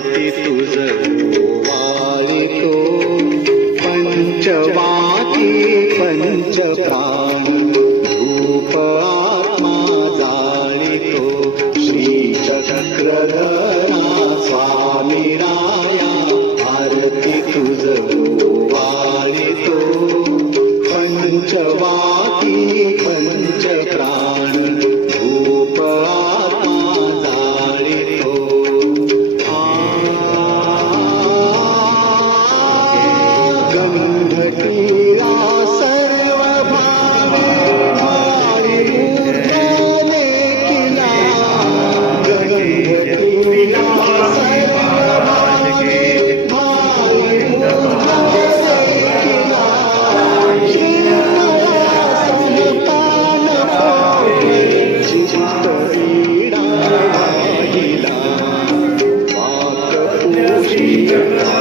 प्रगती तुझ वाळितो. पंचवाकी पंचप्राण रूप आत्मा जाळितो. श्री चक्रधरा स्वामी राम Hallelujah.